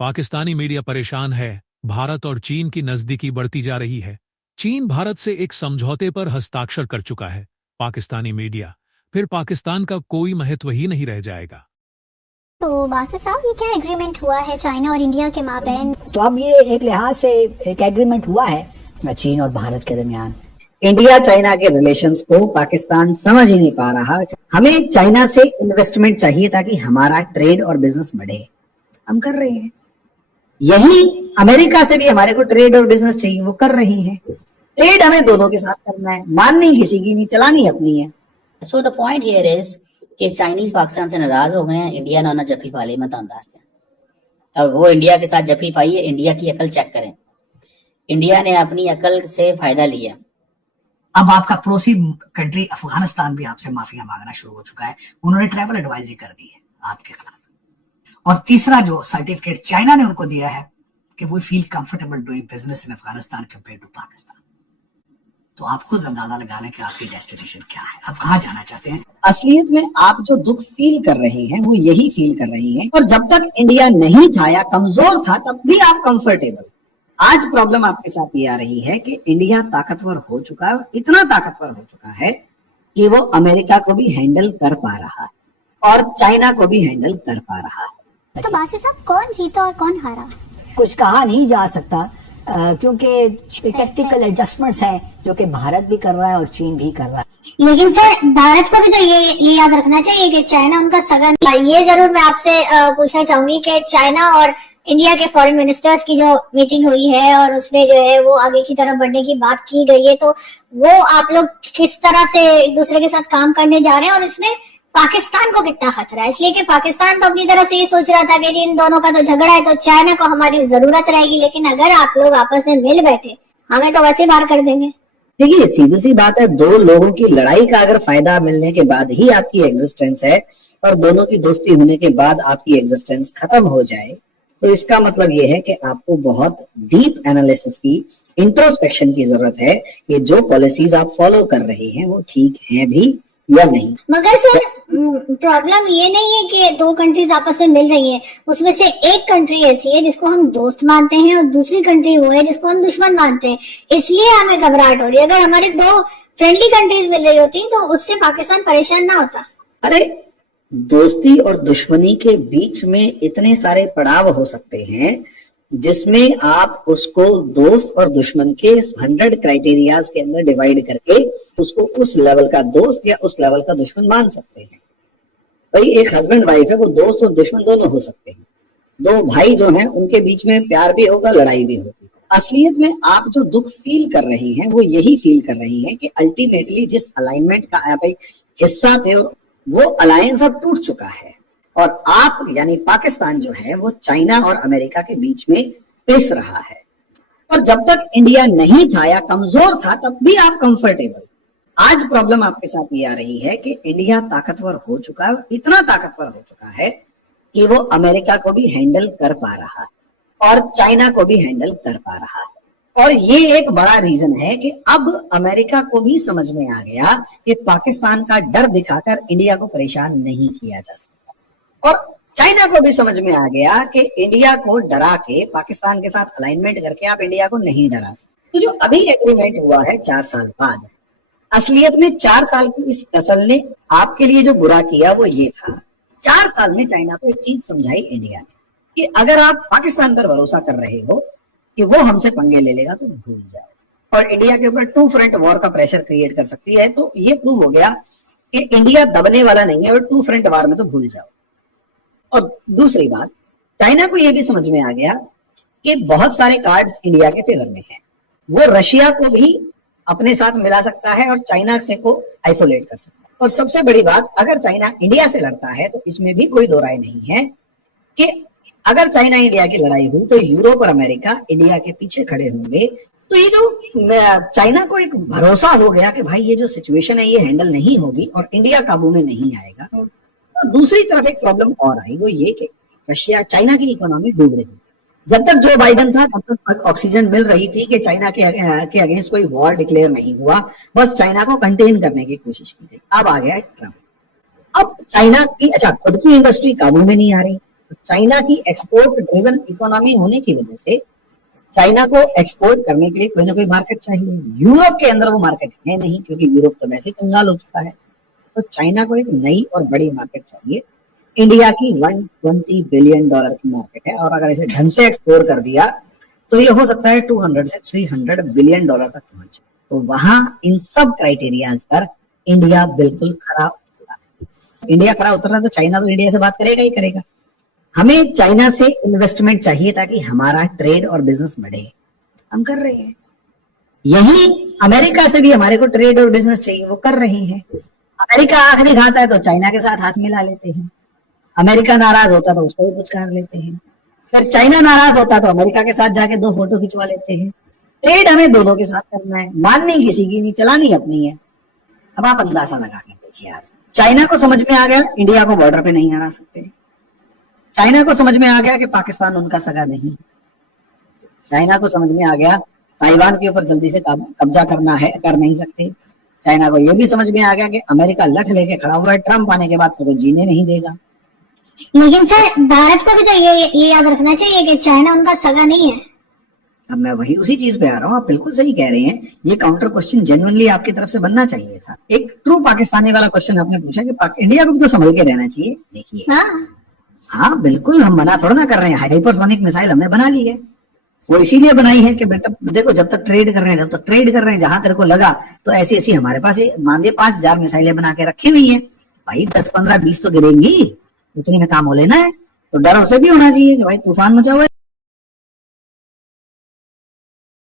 Pakistani media परेशान है। भारत और चीन की नजदीकी बढ़ती जा रही है। चीन भारत से एक समझौते पर हस्ताक्षर कर चुका है। पाकिस्तानी मीडिया फिर पाकिस्तान का कोई महत्व ही नहीं रह जाएगा। तो बासित साहब, ये क्या एग्रीमेंट हुआ है चाइना और इंडिया के माबैन? तो अब ये एक लिहाज से एक एग्रीमेंट हुआ है चीन और भारत के दरमियान। इंडिया चाइना के रिलेशंस को पाकिस्तान समझ ही नहीं पा रहा। हमें चाइना से इन्वेस्टमेंट चाहिए ताकि हमारा ट्रेड और बिजनेस बढ़े, हम कर रहे हैं। यही अमेरिका से भी हमारे को ट्रेड और बिजनेस चाहिए, वो कर रही है। ट्रेड हमें दोनों के साथ करना है, माननी किसी की नहीं, चलानी अपनी है। So the point here is कि चाइनीज पाकिस्तान से नाराज हो गए हैं, इंडिया ने जफ्फी पाले मत अंदाज है। और वो इंडिया के साथ जफ्फी पाई है। इंडिया की अकल चेक करें, इंडिया ने अपनी अकल से फायदा लिया। अब आपका पड़ोसी कंट्री अफगानिस्तान भी आपसे माफिया मांगना शुरू हो चुका है। उन्होंने ट्रैवल एडवाइजरी कर दी है आपके खिलाफ। और तीसरा जो सर्टिफिकेट चाइना ने उनको दिया है कि वो feel comfortable doing business in Afghanistan compare to Pakistan. तो आप खुद अंदाजा लगा लें कि आपकी डेस्टिनेशन क्या है, आप कहाँ जाना चाहते हैं। असलियत में आप जो दुख फील कर रहे हैं वो यही फील कर रही हैं। और जब तक इंडिया नहीं था या कमजोर था तब भी आप कंफर्टेबल। आज प्रॉब्लम आपके साथ ये आ रही है कि इंडिया ताकतवर हो चुका है, और इतना ताकतवर हो चुका है कि वो अमेरिका को भी हैंडल कर पा रहा है और चाइना को भी हैंडल कर पा रहा है। तो बासित साहब, कौन जीता और कौन हारा? कुछ कहा नहीं जा सकता क्योंकि टेक्टिकल एडजस्टमेंट्स हैं जो कि भारत भी कर रहा है और चीन भी कर रहा है। लेकिन सर, भारत को भी तो ये याद रखना चाहिए कि चाइना उनका सगा। ये जरूर मैं आपसे पूछना चाहूंगी कि चाइना और इंडिया के फॉरेन मिनिस्टर्स की जो मीटिंग हुई है और उसमें जो है वो आगे की तरफ बढ़ने की बात की गई है, तो वो आप लोग किस तरह से एक दूसरे के साथ काम करने जा रहे हैं और इसमें पाकिस्तान को कितना खतरा है? इसलिए कि पाकिस्तान तो अपनी तरफ से ये सोच रहा था कि इन दोनों का तो झगड़ा है तो चाइना को हमारी जरूरत रहेगी, लेकिन अगर आप लोग आपस में मिल बैठे हमें तो वैसे बाहर कर देंगे। देखिए, सीधी सी बात है, दो लोगों की लड़ाई का अगर फायदा मिलने के बाद ही आपकी एग्जिस्टेंस है और दोनों की दोस्ती होने के बाद आपकी एग्जिस्टेंस खत्म हो जाए, तो इसका मतलब ये है कि आपको बहुत डीप एनालिसिस की, इंट्रोस्पेक्शन की जरूरत है कि जो पॉलिसीज आप फॉलो कर रहे हैं वो ठीक है भी या नहीं। मगर सर, प्रॉब्लम ये नहीं है कि दो कंट्रीज आपस में मिल रही हैं, उसमें से एक कंट्री ऐसी है जिसको हम दोस्त मानते हैं और दूसरी कंट्री वो है जिसको हम दुश्मन मानते हैं। इसलिए हमें घबराहट हो रही है। अगर हमारी दो फ्रेंडली कंट्रीज मिल रही होती तो उससे पाकिस्तान परेशान ना होता। अरे, दोस्ती और दुश्मनी के बीच में इतने सारे पड़ाव हो सकते हैं जिसमें आप उसको दोस्त और दुश्मन के 100 क्राइटेरियाज के अंदर डिवाइड करके उसको उस लेवल का दोस्त या उस लेवल का दुश्मन मान सकते हैं। भाई, एक हस्बैंड वाइफ है, वो दोस्त और दुश्मन दोनों हो सकते हैं। दो भाई जो हैं उनके बीच में प्यार भी होगा, लड़ाई भी होगी। असलियत में आप जो दुख फील कर रही हैं वो यही फील कर रही हैं कि अल्टीमेटली जिस अलाइनमेंट का आप एक हिस्सा थे वो अलायंस अब टूट चुका है और आप यानी पाकिस्तान जो है वो चाइना और अमेरिका के बीच में पिस रहा है। और जब तक इंडिया नहीं था या कमजोर था तब भी आप कंफर्टेबल। आज प्रॉब्लम आपके साथ ये आ रही है कि इंडिया ताकतवर हो चुका है, इतना ताकतवर हो चुका है कि वो अमेरिका को भी हैंडल कर पा रहा है और चाइना को भी हैंडल कर पा रहा है। और ये एक बड़ा रीजन है कि अब अमेरिका को भी समझ में आ गया कि पाकिस्तान का डर दिखाकर इंडिया को परेशान नहीं किया जा सकता। और चाइना को भी समझ में आ गया कि इंडिया को डरा के, पाकिस्तान के साथ अलाइनमेंट करके आप इंडिया को नहीं डरा सकते। तो जो अभी एग्रीमेंट हुआ है 4 साल बाद, असलियत में 4 साल की इस फसल ने आपके लिए जो बुरा किया वो ये था। 4 साल में चाइना को एक चीज समझाई इंडिया ने कि अगर आप पाकिस्तान पर भरोसा कर रहे हो कि वो हमसे पंगे ले लेगा तो भूल जाओ। और इंडिया के ऊपर 2 फ्रंट वॉर का प्रेशर क्रिएट कर सकती है। तो ये प्रूव हो गया कि इंडिया दबने वाला नहीं है और 2 फ्रंट वॉर में तो भूल जाओ। और दूसरी बात, चाइना को यह भी समझ में आ गया कि बहुत सारे कार्ड्स इंडिया के फेवर में हैं। वो रशिया को भी अपने साथ मिला सकता है और चाइना से को आइसोलेट कर सकता है। और सबसे बड़ी बात, अगर चाइना इंडिया से लड़ता है तो इसमें भी कोई दो राय नहीं है कि अगर चाइना इंडिया की लड़ाई हुई तो यूरोप और अमेरिका इंडिया के पीछे खड़े होंगे। तो ये जो चाइना को एक भरोसा हो गया कि भाई ये जो सिचुएशन है ये हैंडल नहीं होगी और इंडिया काबू में नहीं आएगा। तो दूसरी तरफ एक प्रॉब्लम और आई, वो ये कि रशिया, चाइना की इकोनॉमी डूब रही। जब तक जो बाइडेन था तब तक ऑक्सीजन मिल रही थी कि चाइना के अगेंस्ट कोई वॉर डिक्लेयर नहीं हुआ, बस चाइना को कंटेन करने की कोशिश की गई। अब आ गया ट्रम्प। अब चाइना की खुद की इंडस्ट्री काबू में नहीं आ रही, तो चाइना की एक्सपोर्ट ड्रिवन इकोनॉमी होने की वजह से चाइना को एक्सपोर्ट करने के लिए कोई ना कोई मार्केट चाहिए। यूरोप के अंदर वो मार्केट है नहीं, क्योंकि यूरोप तो वैसे कंगाल हो चुका है। तो चाइना को एक नई और बड़ी मार्केट चाहिए। इंडिया की $120 बिलियन की मार्केट है, और अगर इसे ढंग से एक्सप्लोर कर दिया तो ये हो सकता है 200 से 300 बिलियन डॉलर तक पहुंचे। तो वहां इन सब क्राइटेरियाज पर इंडिया बिल्कुल खरा उतरा। इंडिया खरा उतरना तो चाइना तो इंडिया से बात करेगा ही करेगा। हमें चाइना से इन्वेस्टमेंट चाहिए ताकि हमारा ट्रेड और बिजनेस बढ़े, हम कर रहे हैं। यही अमेरिका से भी हमारे को ट्रेड और बिजनेस चाहिए, वो कर रहे हैं। अमेरिका आंख दिखाता है तो चाइना के साथ हाथ मिला लेते हैं। अमेरिका नाराज होता तो उसको भी पुचकार लेते हैं। फिर चाइना नाराज होता तो अमेरिका के साथ जाके 2 फोटो खिंचवा लेते हैं। ट्रेड हमें दोनों के साथ करना है, माननी किसी की नहीं, चलानी अपनी है। अब आप अंदाजा लगा के देखिए यार, चाइना को समझ में आ गया इंडिया को बॉर्डर पे नहीं हरा सकते। चाइना को समझ में आ गया कि पाकिस्तान उनका सगा नहीं। चाइना को समझ में आ गया ताइवान के ऊपर जल्दी से कब्जा करना है, कर नहीं सकते। चाइना को यह भी समझ में आ गया कि अमेरिका लठ लेके खड़ा हुआ है, ट्रंप आने के बाद तो जीने नहीं देगा। लेकिन सर भारत को भी तो ये याद रखना चाहिए कि चाइना उनका सगा नहीं है। अब मैं वही उसी चीज पे आ रहा हूँ, आप बिल्कुल सही कह रहे हैं। ये काउंटर क्वेश्चन जेन्युइनली आपकी तरफ से बनना चाहिए था। एक ट्रू पाकिस्तानी वाला क्वेश्चन आपने पूछा कि इंडिया को भी तो समझ के रहना चाहिए। देखिए हाँ बिल्कुल, हम मना थोड़ा ना कर रहे हैं। हाइपरसोनिक मिसाइल हमने बना ली है, वो इसीलिए बनाई है कि बेटा देखो जब तक ट्रेड कर रहे हैं जहां तेरे को लगा तो ऐसी ऐसी हमारे पास मान लिया 5000 मिसाइलें बना के रखी हुई है भाई, 10, 15, 20 तो गिरेंगी, इतनी में काम हो लेना है। तो डर उसे भी होना चाहिए कि भाई तूफान मचा हुआ है